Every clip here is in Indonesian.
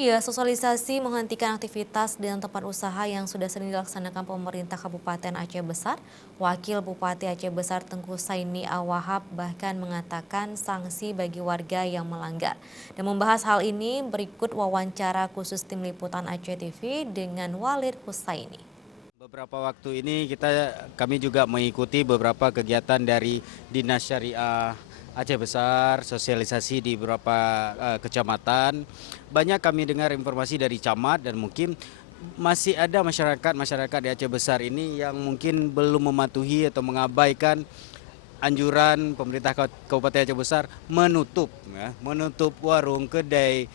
Ya, sosialisasi menghentikan aktivitas dan tempat usaha yang sudah sering dilaksanakan pemerintah Kabupaten Aceh Besar. Wakil Bupati Aceh Besar Tengku Saini Awahab bahkan mengatakan sanksi bagi warga yang melanggar. Dan membahas hal ini berikut wawancara khusus tim liputan Aceh TV dengan Walid Husaini. Beberapa waktu ini kami juga mengikuti beberapa kegiatan dari Dinas Syariah Aceh Besar, sosialisasi di beberapa kecamatan. Banyak kami dengar informasi dari camat dan mungkin masih ada masyarakat di Aceh Besar ini yang mungkin belum mematuhi atau mengabaikan anjuran pemerintah Kabupaten Aceh Besar menutup warung, kedai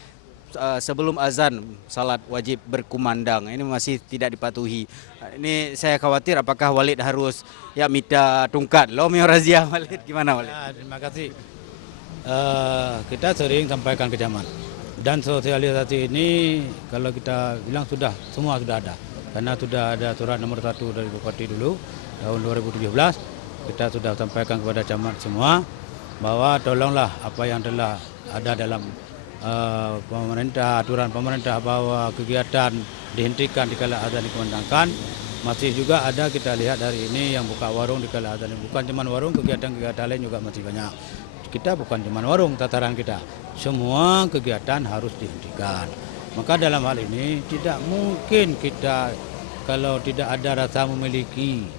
sebelum azan salat wajib berkumandang. Ini masih tidak dipatuhi. Ini saya khawatir apakah Walid harus minta tungkat lo razia Walid, gimana Walid? Ya, terima kasih. Kita sering sampaikan ke camat dan sosialisasi ini kalau kita bilang semua sudah ada karena sudah ada surat nomor 1 dari Bupati dulu tahun 2017. Kita sudah sampaikan kepada camat semua bahwa tolonglah apa yang telah ada dalam aturan pemerintah bahwa kegiatan dihentikan dikala azan dikumandangkan. Masih juga ada kita lihat hari ini yang buka warung dikala azan, bukan cuma warung, kegiatan-kegiatan lain juga masih banyak. Kita bukan cuma warung, tataran kita semua kegiatan harus dihentikan. Maka dalam hal ini tidak mungkin kita kalau tidak ada rasa memiliki.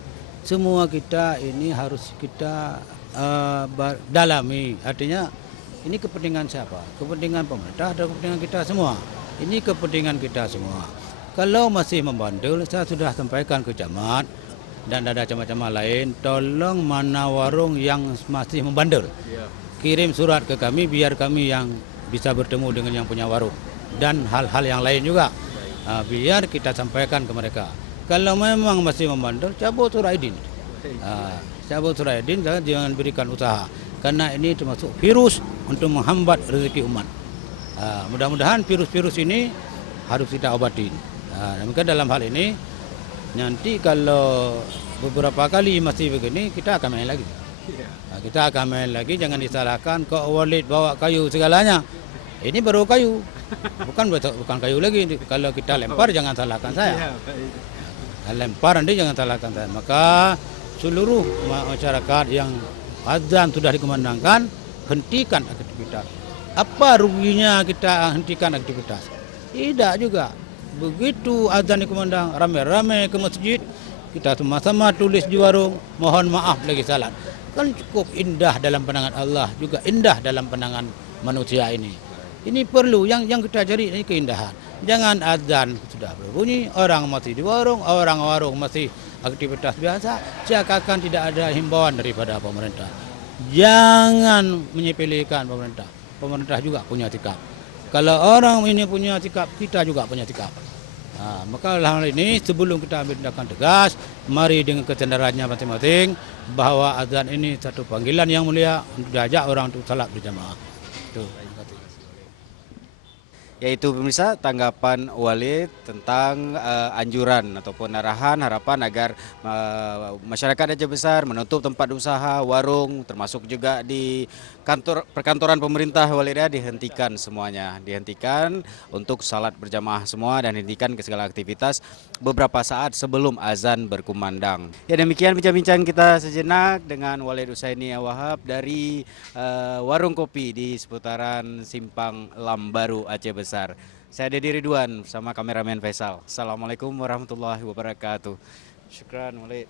Semua kita ini harus kita dalami. Artinya ini kepentingan siapa? Kepentingan pemerintah dan kepentingan kita semua. Ini kepentingan kita semua. Kalau masih membandel, saya sudah sampaikan ke camat dan ada camat-camat lain, tolong mana warung yang masih membandel. Kirim surat ke kami biar kami yang bisa bertemu dengan yang punya warung. Dan hal-hal yang lain juga. Biar kita sampaikan ke mereka. Kalau memang masih membandel, cabut surat izin. Cabut surat izin, jangan berikan usaha. Karena ini termasuk virus untuk menghambat rezeki umat. Mudah-mudahan virus-virus ini harus kita obatin. Maka dalam hal ini, nanti kalau beberapa kali masih begini, kita akan main lagi. Kita akan main lagi, jangan disalahkan kok Walid bawa kayu segalanya. Ini baru kayu, bukan kayu lagi. Kalau kita lempar, jangan salahkan saya. Lempar nanti jangan salahkan saya. Maka seluruh masyarakat yang azan sudah dikumandangkan, hentikan aktivitas. Apa ruginya kita hentikan aktivitas? Tidak juga. Begitu azan dikumandang, rame-rame ke masjid, kita sama-sama tulis di warung, mohon maaf lagi salat. Kan cukup indah dalam pandangan Allah, juga indah dalam pandangan manusia ini. Ini perlu, yang kita cari ini keindahan. Jangan azan sudah berbunyi, orang masih di warung, orang warung masih aktivitas biasa, seakan tidak ada himbauan daripada pemerintah. Jangan menyepelekan pemerintah. Pemerintah juga punya sikap. Kalau orang ini punya sikap, kita juga punya sikap. Maka hal ini sebelum kita ambil tindakan tegas, mari dengan kesadarannya masing-masing bahwa azan ini satu panggilan yang mulia untuk diajak orang untuk salat berjamaah. Itu. Yaitu pemirsa tanggapan Walid tentang anjuran ataupun arahan harapan agar masyarakat Aceh Besar menutup tempat usaha, warung, termasuk juga di perkantoran pemerintah Walid dihentikan semuanya, dihentikan untuk salat berjamaah semua dan dihentikan ke segala aktivitas beberapa saat sebelum azan berkumandang. Ya, demikian bincang-bincang kita sejenak dengan Walid Husaini Awahab dari warung kopi di seputaran Simpang Lambaru Aceh Besar. Saya Dedi Ridwan sama kameramen Faisal. Assalamualaikum warahmatullahi wabarakatuh. Syukran Walid.